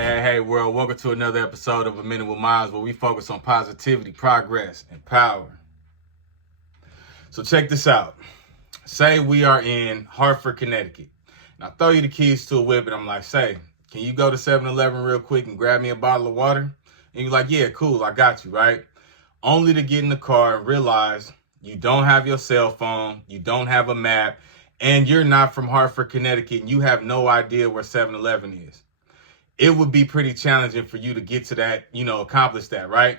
Hey, world. Welcome to another episode of A Minute with Miles, where we focus on positivity, progress, and power. So check this out. Say we are in Hartford, Connecticut. And I throw you the keys to a whip, and I'm like, say, can you go to 7-Eleven real quick and grab me a bottle of water? And you're like, yeah, cool, I got you, right? Only to get in the car and realize you don't have your cell phone, you don't have a map, and you're not from Hartford, Connecticut, and you have no idea where 7-Eleven is. It would be pretty challenging for you to get to that, accomplish that, right?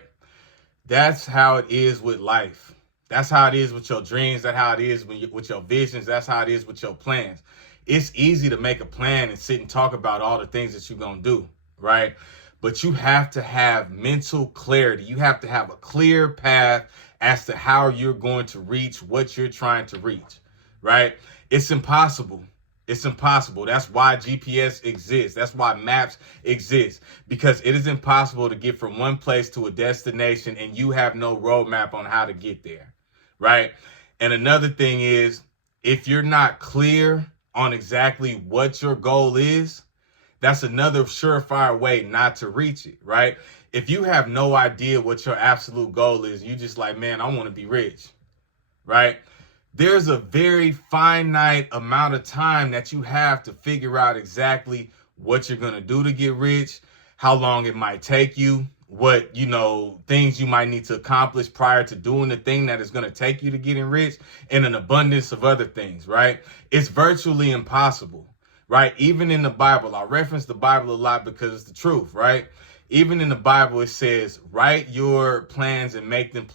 That's how it is with life. That's how it is with your dreams. That's how it is with your visions. That's how it is with your plans. It's easy to make a plan and sit and talk about all the things that you're going to do, right? But you have to have mental clarity. You have to have a clear path as to how you're going to reach what you're trying to reach, right? It's impossible. It's impossible. That's why GPS exists. That's why maps exist, because it is impossible to get from one place to a destination and you have no roadmap on how to get there, right? And another thing is, if you're not clear on exactly what your goal is, that's another surefire way not to reach it, right? If you have no idea what your absolute goal is, you just like, man, I want to be rich, right? There's a very finite amount of time that you have to figure out exactly what you're going to do to get rich, how long it might take you, what, things you might need to accomplish prior to doing the thing that is going to take you to getting rich, and an abundance of other things, right? It's virtually impossible, right? Even in the Bible, I reference the Bible a lot because it's the truth, right? Even in the Bible, it says, write your plans and make them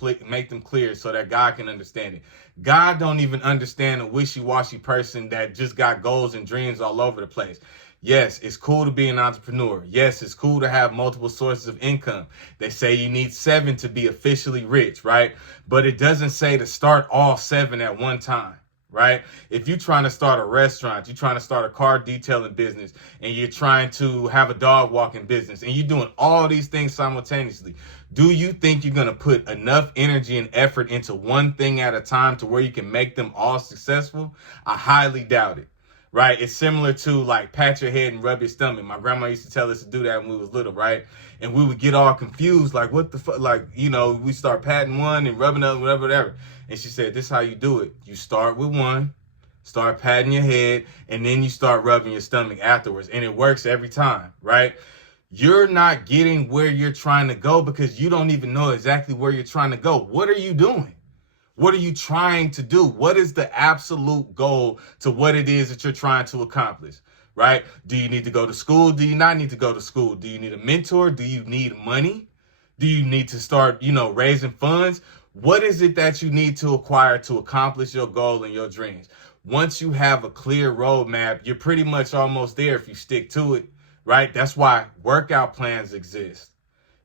clear so that God can understand it. God don't even understand a wishy-washy person that just got goals and dreams all over the place. Yes, it's cool to be an entrepreneur. Yes, it's cool to have multiple sources of income. They say you need 7 to be officially rich, right? But it doesn't say to start all 7 at one time. Right? If you're trying to start a restaurant, you're trying to start a car detailing business, and you're trying to have a dog walking business, and you're doing all these things simultaneously, do you think you're going to put enough energy and effort into one thing at a time to where you can make them all successful? I highly doubt it. Right? It's similar to like pat your head and rub your stomach. My grandma used to tell us to do that when we was little, right? And we would get all confused, like what the fuck, we start patting one and rubbing up, whatever. And she said, this is how you do it. You start with one, start patting your head, and then you start rubbing your stomach afterwards. And it works every time, right? You're not getting where you're trying to go because you don't even know exactly where you're trying to go. What are you doing? What are you trying to do? What is the absolute goal to what it is that you're trying to accomplish, right? Do you need to go to school? Do you not need to go to school? Do you need a mentor? Do you need money? Do you need to start, raising funds? What is it that you need to acquire to accomplish your goal and your dreams? Once you have a clear roadmap, you're pretty much almost there if you stick to it, right? That's why workout plans exist.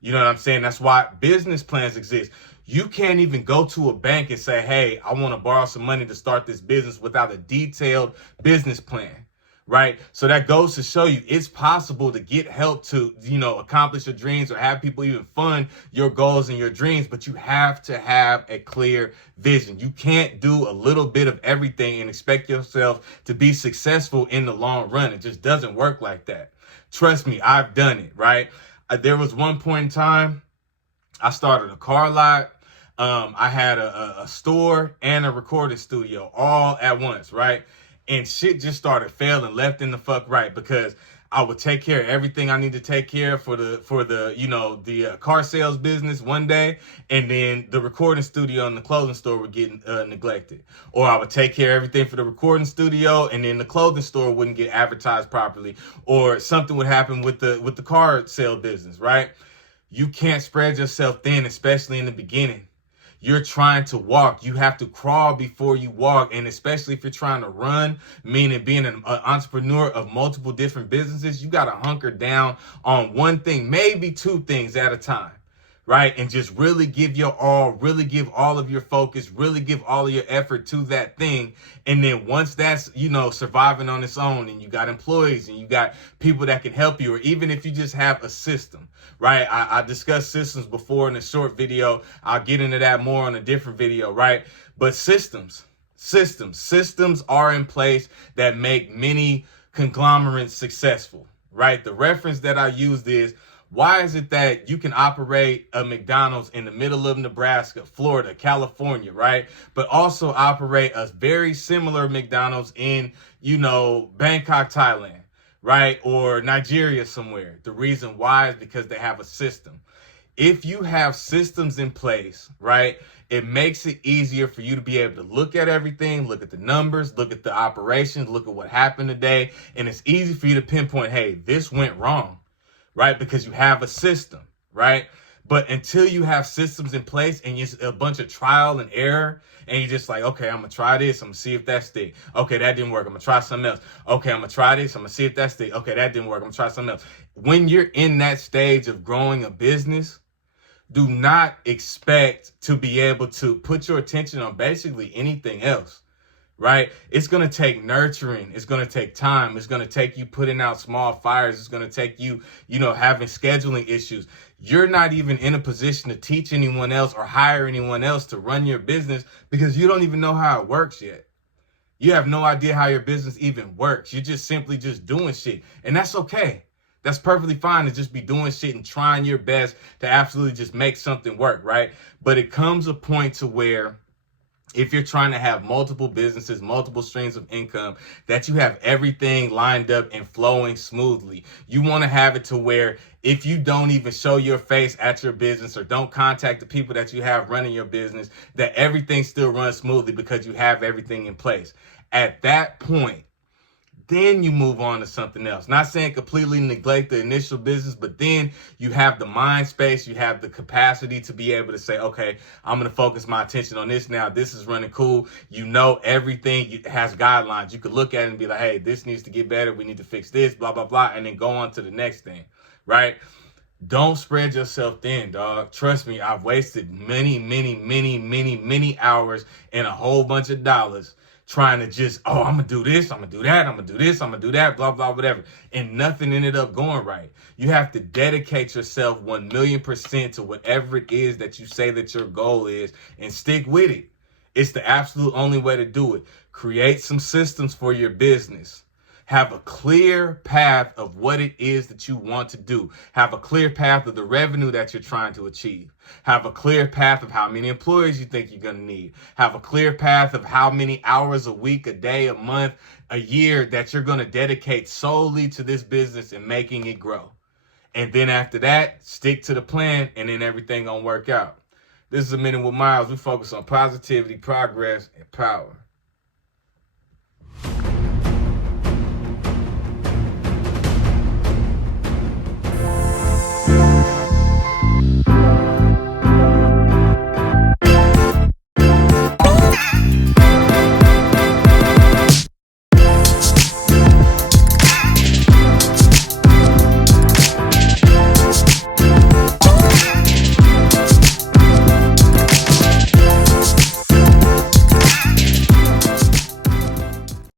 You know what I'm saying? That's why business plans exist. You can't even go to a bank and say, hey, I want to borrow some money to start this business without a detailed business plan, right? So that goes to show you it's possible to get help to, accomplish your dreams or have people even fund your goals and your dreams, but you have to have a clear vision. You can't do a little bit of everything and expect yourself to be successful in the long run. It just doesn't work like that. Trust me, I've done it, right? There was one point in time, I started a car lot. I had a store and a recording studio all at once, right? And shit just started failing left and the fuck right, because I would take care of everything I need to take care of for the car sales business one day, and then the recording studio and the clothing store would get neglected. Or I would take care of everything for the recording studio, and then the clothing store wouldn't get advertised properly, or something would happen with the car sale business, right? You can't spread yourself thin, especially in the beginning. You're trying to walk. You have to crawl before you walk. And especially if you're trying to run, meaning being an entrepreneur of multiple different businesses, you got to hunker down on one thing, maybe 2 things at a time, right? And just really give your all, really give all of your focus, really give all of your effort to that thing. And then once that's, surviving on its own, and you got employees and you got people that can help you, or even if you just have a system, right? I discussed systems before in a short video. I'll get into that more on a different video, right? But systems are in place that make many conglomerates successful, right? The reference that I used is, why is it that you can operate a McDonald's in the middle of Nebraska, Florida, California, right? But also operate a very similar McDonald's in, Bangkok, Thailand, right? Or Nigeria somewhere. The reason why is because they have a system. If you have systems in place, right, it makes it easier for you to be able to look at everything, look at the numbers, look at the operations, look at what happened today. And it's easy for you to pinpoint, hey, this went wrong, right? Because you have a system, right? But until you have systems in place and it's a bunch of trial and error, and you're just like, okay, I'm going to try this. I'm going to see if that sticks. Okay, that didn't work. I'm going to try something else. Okay, I'm going to try this. I'm going to see if that sticks. Okay, that didn't work. I'm going to try something else. When you're in that stage of growing a business, do not expect to be able to put your attention on basically anything else, right? It's going to take nurturing. It's going to take time. It's going to take you putting out small fires. It's going to take you, having scheduling issues. You're not even in a position to teach anyone else or hire anyone else to run your business because you don't even know how it works yet. You have no idea how your business even works. You're just simply doing shit. And that's okay. That's perfectly fine to just be doing shit and trying your best to absolutely just make something work, right? But it comes a point to where if you're trying to have multiple businesses, multiple streams of income, that you have everything lined up and flowing smoothly. You want to have it to where if you don't even show your face at your business or don't contact the people that you have running your business, that everything still runs smoothly because you have everything in place. At that point, then you move on to something else. Not saying completely neglect the initial business, but then you have the mind space, you have the capacity to be able to say, okay, I'm going to focus my attention on this now. This is running cool. Everything has guidelines. You could look at it and be like, hey, this needs to get better. We need to fix this, blah, blah, blah, and then go on to the next thing, right? Don't spread yourself thin, dog. Trust me, I've wasted many hours and a whole bunch of dollars trying to I'm going to do this, I'm going to do that, I'm going to do this, I'm going to do that, blah, blah, whatever. And nothing ended up going right. You have to dedicate yourself 1,000,000% to whatever it is that you say that your goal is and stick with it. It's the absolute only way to do it. Create some systems for your business. Have a clear path of what it is that you want to do. Have a clear path of the revenue that you're trying to achieve. Have a clear path of how many employees you think you're going to need. Have a clear path of how many hours a week, a day, a month, a year that you're going to dedicate solely to this business and making it grow. And then after that, stick to the plan and then everything going to work out. This is A Minute with Miles. We focus on positivity, progress, and power.